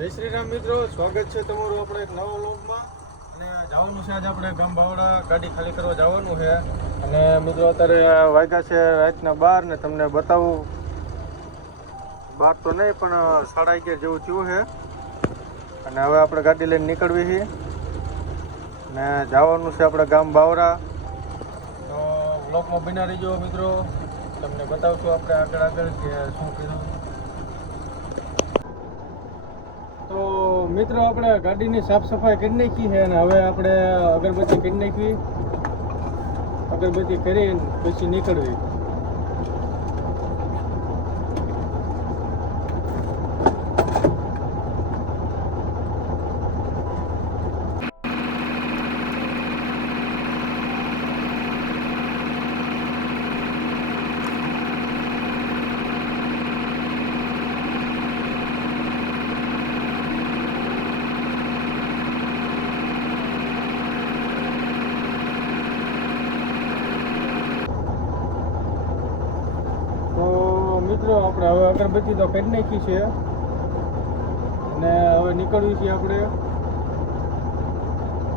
જય શ્રી રામ મિત્રો, સ્વાગત છે તમારું આપણે એક નવા વ્લોગમાં. અને જવાનું છે આજે આપણે ગામ બાવડા, ગાડી ખાલી કરવા જવાનું છે. અને મિત્રો અત્યારે વાગ્યા છે રાતના 12 ને તમને બતાવું 12 તો નહીં પણ 11:30 જેવું થયું છે. અને હવે આપણે ગાડી લઈને નીકળવી છીએ ને જવાનું છે આપણે ગામ બાવડા. તો વ્લોગમાં બન્યા રહીજો મિત્રો, તમને બતાવશું આપણે આગળ કે શું કર્યું. તો મિત્રો આપણે ગાડીની સાફ સફાઈ કરી નાખી છે અને હવે આપણે અગરબત્તી કરી નાખવી, અગરબત્તી કરીને પછી નીકળવી. મિત્રો આપણે હવે અગરબત્તી તો કરી નાખી છે અને હવે નીકળવી છે આપણે.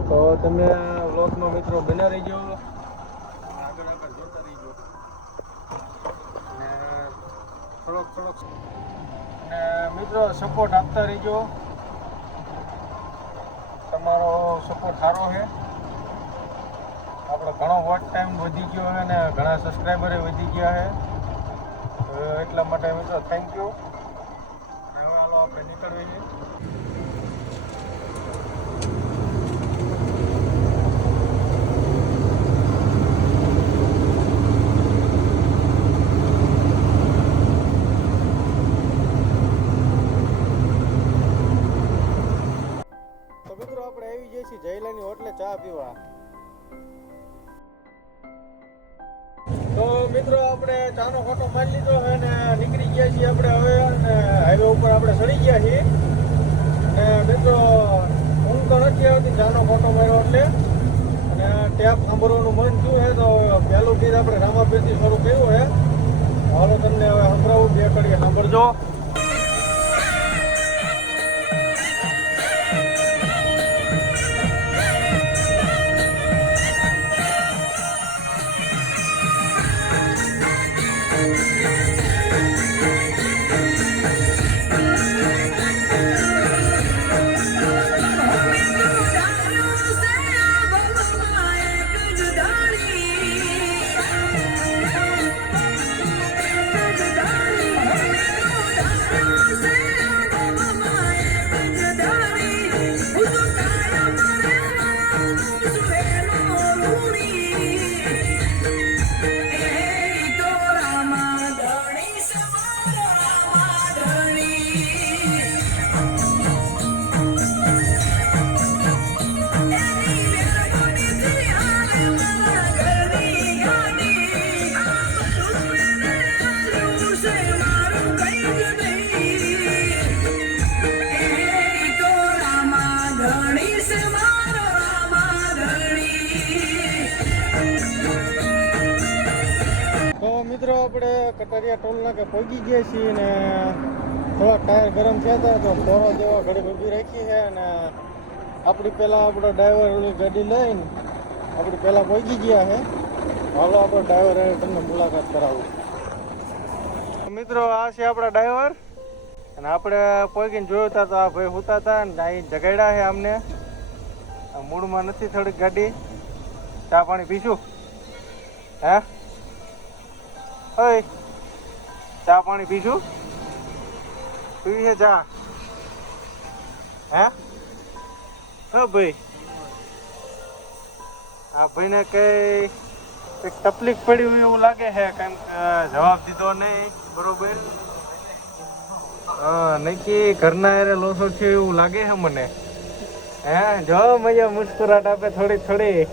તો તમે વ્લોગમાં મિત્રો બના રહીજો, આગળ જોતા રહીજો અને થોડોક અને મિત્રો સપોર્ટ આપતા રહીજો. તમારો સપોર્ટ સારો છે. આપણો ઘણો વોચ ટાઈમ વધી ગયો છે અને ઘણા સબસ્ક્રાઈબરે વધી ગયા છે, એટલા માટે મિત્રો થેન્ક યુ. હવે હાલો આપણે નીકળવી છીએ. તો મિત્રો આપણે આવી જઈએ છીએ જયલાની હોટલે ચા પીવા. તો મિત્રો આપણે ચાનો ખોટો મારી લીધો છે ને નીકળી ગયા છીએ આપણે હવે, અને હાઈવે ઉપર આપણે ચડી ગયા છીએ. અને મિત્રો ઊંઘ તો નથી આવતી ચાનો ખોટો માર્યો એટલે, અને ટેપ સાંભળવાનું મન થયું છે. તો પહેલું ગીત આપણે રામાપીરથી શરૂ કર્યું છે. હાલો તમને હવે સંભળાવું, બે કડી સાંભળજો. મિત્રો આપણે કટારિયા ટોલ નાકે પહોંચી ગયા છીએ ને થોડાક ટાયર ગરમ થયા હતા તો ફોરો જેવા ઘડી ઊભી રાખી છે. અને આપણી પહેલાં આપણો ડ્રાઈવર ઓલી ગાડી લઈને આપણી પહેલાં પહોંચી ગયા છે. હાલો આપણો ડ્રાઈવર તમને મુલાકાત કરાવું. મિત્રો આ છે આપણા ડ્રાઈવર, અને આપણે પહોંચીને જોયું હતા તો આ ભાઈ સૂતા હતા ને અહીં જગાડ્યા છે અમને. મૂડમાં નથી થોડીક ગાડી. ચા પાણી પીશું? હે ઓય, ચા પાણી પીશું? પીવી છે ચા? હે ભાઈ, આ ભાઈને કંઈક તકલીફ પડી હોય એવું લાગે છે, કેમ જવાબ દીધો નહીં બરોબર. નક્કી ઘરના એને લોસો છે એવું લાગે છે મને. હે જો મજા મુસ્કુરાટ આપે થોડી.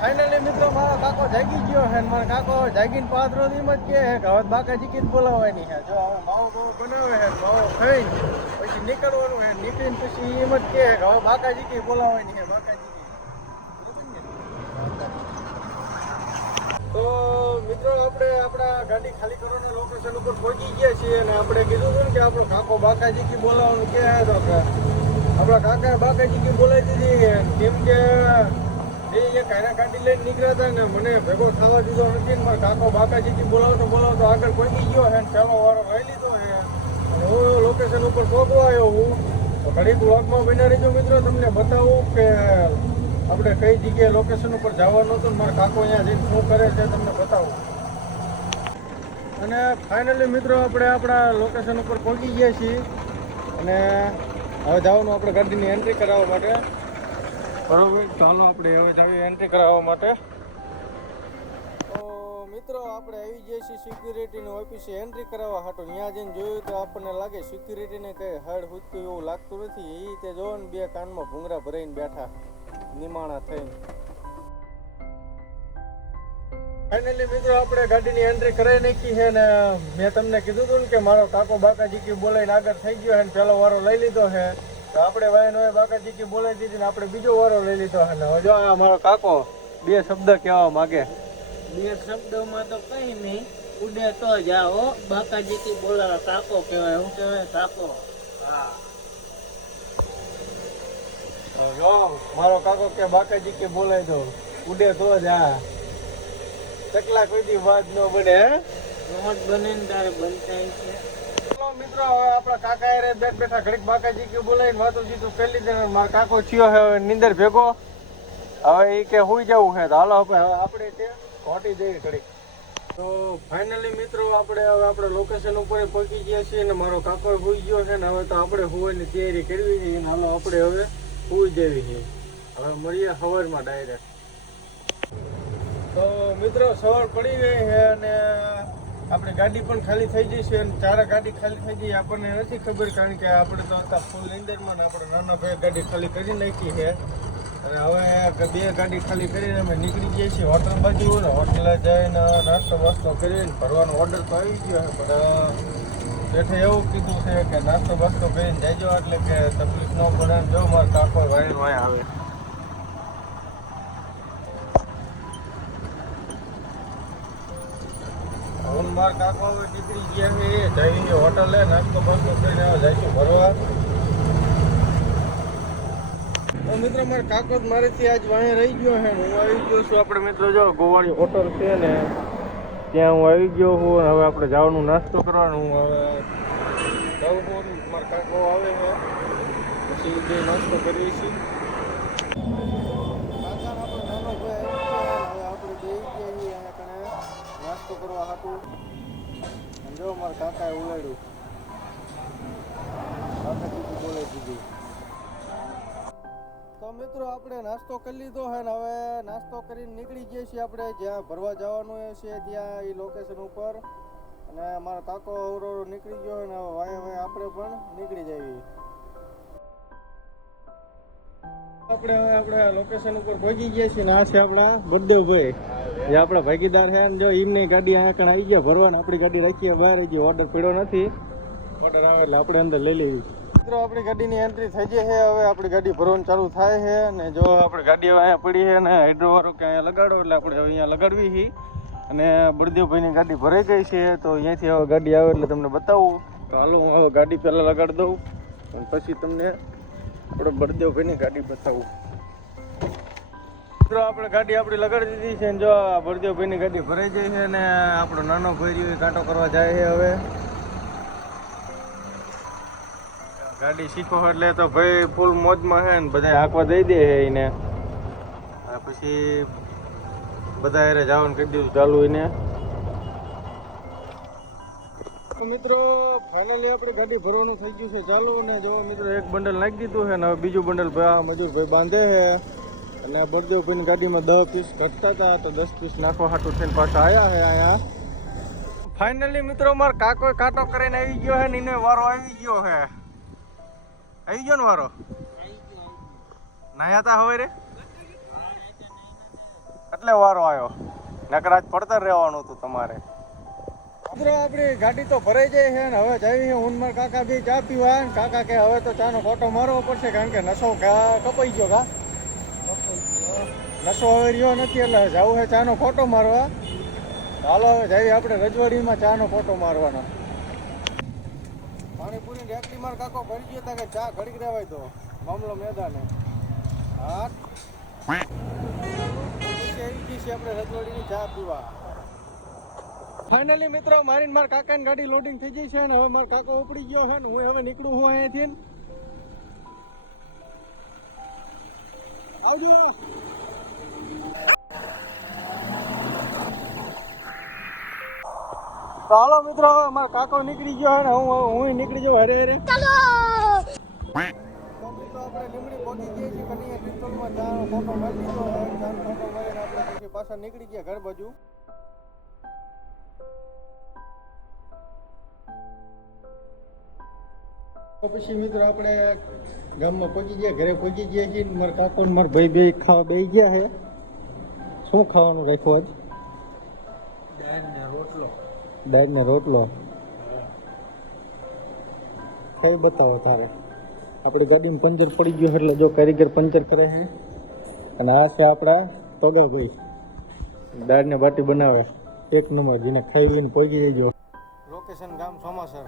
ફાઇનલી મિત્રો મારો કાકો જાગી ગયો છે. મારો કાકો જાગીને પાત્રો એમ જ કહે છે કે હવે બાકાજી કીટ બોલાવવાની છે. જો હવે માવો બનાવે છે, માવો ખાઈ પછી નીકળવાનું છે. નીકળીને પછી એમ જ કહે કે હવે બાકાજી કીટ બોલાવવાની છે. બાકાજી તો મિત્રો આપણે આપણા ગાડી ખાલી કરવાના લોકેશન ઉપર પહોંચી ગયા છીએ અને આપણે કીધું હતું ને કે આપણો કાકો બાકાજી બોલાવવાનું કે આવ્યો તો આપણા કાકાએ બાકાજી બોલાવી દીધી કેમ કે એ કાયરા ગાડી લઈને નીકળ્યા હતા ને મને ભેગો થવા દીધો નથી ને મારા કાકો બાકાજી બોલાવતો આગળ પહોંચી ગયો છે પહેલો વારો લઈ લીધો છે અને હું લોકેશન ઉપર પહોંચવા આવ્યો હું તો ઘડીક વ્લોગમાં બન્યા રહીજો મિત્રો તમને બતાવું કે આપણે કઈ જગ્યાએ લોકેશન ઉપર જવાનું હતું મારા કાકો અહીંયા જઈને શું કરે છે તમને બતાવું અને ફાઇનલી મિત્રો આપણે આપણા લોકેશન ઉપર પહોંચી ગયા છીએ અને હવે જવાનું આપણે ગાડીની એન્ટ્રી કરાવવા માટે બરોબર ચાલો આપણે હવે જાવી એન્ટ્રી કરાવવા માટે તો મિત્રો આપણે આવી જઈએ છીએ સિક્યુરિટીની ઓફિસે એન્ટ્રી કરાવવા હાટું ત્યાં જઈને જોયું તો આપણને લાગે સિક્યુરિટીને કંઈ હળ હુજતું એવું લાગતું નથી એ તે જોવો ને બે કાનમાં ભૂંગરા ભરાઈને બેઠા નિમાણા થઈને ફાઇનલી મિત્રો આપણે ગાડીની એન્ટ્રી કરાવી નાખી છે ને મેં તમને કીધું હતું ને કે મારો કાકો બાકાજી બોલાઈને આગળ થઈ ગયો છે ને પહેલો વારો લઈ લીધો છે તો આપણે વાયનો બાકાજી બોલાવી દીધી ને આપણે બીજો વારો લઈ લીધો છે ને જો આ મારો કાકો બે શબ્દ કહેવા માગે બે શબ્દોમાં તો કઈ નહીં ઉડે તો જાઓ બાકાજી બોલાવા કાકો કહેવાય હું કહેવાય કાકો હા જો મારો કાકો કે બાકાજી બોલાવી દો ઉડે તો જ આ ચકલા કોઈ દી વાત ન બને રોજ બને ને તારે બનતા છે મિત્રો હવે આપણા કાકા એ બેઠા ઘડીક બાકાજી બોલાવીને વાતો જીતું કરી લીધે મારો કાકો થયો હવે નીંદર ભેગો હવે એ કે હુઈ જવું છે તો હાલો આપણે ત્યાં ઘોટી જઈએ ઘડીક તો ફાઇનલી મિત્રો આપણે હવે આપણે લોકેશન ઉપર પહોંચી ગયા છીએ અને મારો કાકો હુઈ ગયો છે ને હવે તો આપણે હુવાની તૈયારી કરવી છે અને હાલો આપણે હવે હુઈ જવી છે હવે મળીએ સવારમાં ડાયરેક્ટ તો મિત્રો સવાર પડી ગઈ છે અને આપણી ગાડી પણ ખાલી થઈ જઈ છે અને ચારા ગાડી ખાલી થઈ ગઈ આપણને નથી ખબર કારણ કે આપણે તો હતા ફૂલ નીંદરમાં આપણે નાના ભાઈ ગાડી ખાલી કરી નાખી છે અને હવે બે ગાડી ખાલી કરીને અમે નીકળી જઈએ છીએ હોટલ બાજુ ને હોટલે જઈને નાસ્તો વાસ્તો કરીને ભરવાનો ઓર્ડર તો આવી ગયો છે પણ બેઠે એવું કીધું છે કે નાસ્તો વાસ્તો કરીને જઈજો એટલે કે તકલીફ ન પડે જો મારા કાકો વાય વાય આવે હું મારા કાકો હવે નીકળી ગયા છે જઈ હોટલે નાસ્તો બાસ્તો કરીને હવે જઈશું ભરવા તો મિત્રો મારા કાકો મારેથી આજ વાંહે રહી ગયો છે હું આવી ગયો છું આપણે મિત્રો જો ગોવાળી હોટલ છે ને ત્યાં હું આવી ગયો છું હવે આપણે જવાનું નાસ્તો કરવાનું હું હવે જાઉં છું મારા કાકો આવે છે પછી જે નાસ્તો કરીએ છીએ નાસ્તો કરવા હાટું જો મારા કાકાએ ઉલાડ્યું કાકા બોલાવી દીધી તો મિત્રો આપણે નાસ્તો કરી લીધો છે ને હવે નાસ્તો કરીને નીકળી જઈએ છીએ આપણે જ્યાં ભરવા જવાનું છે ત્યાં એ લોકેશન ઉપર અને મારો કાકો અવરો નીકળી ગયો ને હવે વાય વાય આપણે પણ નીકળી જઈએ આપણે હવે આપણે લોકેશન ઉપર પહોંચી ગયા છીએ ને આ છે આપણા બળદેવભાઈ જે આપણા ભાગીદાર છે ને જો એમની ગાડી અહીંયા કણ આવી ગયા ભરવાની આપણી ગાડી રાખીએ બહાર હજી ઓર્ડર પડ્યો નથી ઓર્ડર આવે એટલે આપણે અંદર લઈ લેવી મિત્રો આપણી ગાડીની એન્ટ્રી થઈ ગઈ છે હવે આપણી ગાડી ભરવાનું ચાલુ થાય છે અને જો આપણી ગાડી હવે અહીંયા પડી છે ને હાઇડ્રોવાળો કે અહીંયા લગાડો એટલે આપણે અહીંયા લગાડવી છે અને બળદેવભાઈની ગાડી ભરાઈ ગઈ છે તો અહીંયાથી હવે ગાડી આવે એટલે તમને બતાવું તો હાલો હું હવે ગાડી પહેલાં લગાડી દઉં અને પછી તમને આપણે બળદેવભાઈની ગાડી બતાવું મિત્રો આપણે ગાડી આપણી લગાડી દીધી છે ને જો બળદેવભાઈની ગાડી ભરાઈ જાય છે અને આપણો નાનો ભાઈ રહ્યો કાંટો કરવા જાય છે હવે ગાડી શીખો એટલે તો ભાઈ ફૂલ મોજમાં છે ને બધા હાંકવા દઈ દે છે એને પછી બધા એને જવાનું કરી દીધું ચાલુ એને મિત્રો ફાઇનલી આપણી ગાડી ભરવાનું થઈ ગયું છે ચાલુ અને જો મિત્રો એક બંડલ નાખી દીધું છે ને હવે બીજું બંડલ મજૂરભાઈ બાંધે છે અને બળદેવભાઈની ગાડીમાં 10 પીસ ઘટતા હતા તો 10 પીસ નાખવા હાટું થઈને પાછા આવ્યા છે અહીંયા ફાઇનલી મિત્રો મારા કાકો કાંટો કરીને આવી ગયો છે ને એને વારો આવી ગયો છે આવી ગયો ને વારો નાયા હતા હવે રે એટલે વારો આવ્યો નકર આજ પડતર રહેવાનું હતું તમારે મિત્રો આપણી ગાડી તો ભરાઈ જાય છે ને હવે જઈએ હું મારા કાકા બી ચા પીવા કાકા કે હવે તો ચાનો કોટો મારવો પડશે કારણ કે નશો કપાઈ ગયો નશો હવે રહ્યો નથી એટલે જવું છે ચાનો કોટો મારવા ચાલો હવે જઈએ આપણે રજવાડીમાં ચાનો ફોટો મારવાનો. પાણીપુરી રેકડી માર કાકો ભરી ગયો તા કે ચા ઘડીક રહેવાય તો મામલો મેદાને. હા પછી આવી ગઈ છે આપણે રજવાડીની ચા પીવા. ફાઇનલી મિત્રો મારીને મારા કાકાની ગાડી લોડિંગ થઈ ગઈ છે ને હવે મારો કાકો ઉપડી ગયો છે ને હું હવે નીકળું હું અહીંયાથી. આવજો. તો હાલો મિત્રો હવે મારો કાકો નીકળી ગયો ને હું નીકળી જાઉં હરે હરે. ચાલો મિત્રો આપણે લીમડી પહોંચી ગઈ છીએ કનૈયા પિસ્તોલમાં ચાનો ફોટો મારી દીધો ચાનો ફોટો મારીને આપણે પછી પાછા નીકળી ગયા ઘર બાજુ. તો પછી મિત્રો આપણે ગામમાં પહોંચી ગયા ઘરે પહોંચી ગયા છીએ મારા કાકો ને મારા ભાઈ બે ખાવા બેસી ગયા છે. શું ખાવાનું રાખ્યું આજ? દાળ ને રોટલો. કઈ બતાવો તારે. આપણી ગાડીમાં પંચર પડી ગયું એટલે જો કારીગર પંચર કરે છે. અને આ છે આપણા તોગાભાઈ દાળ ને બાટી બનાવે એક નંબર. જેને ખાઈ લઈને પહોંચી જજો. લોકેશન ગામ સોમાસર.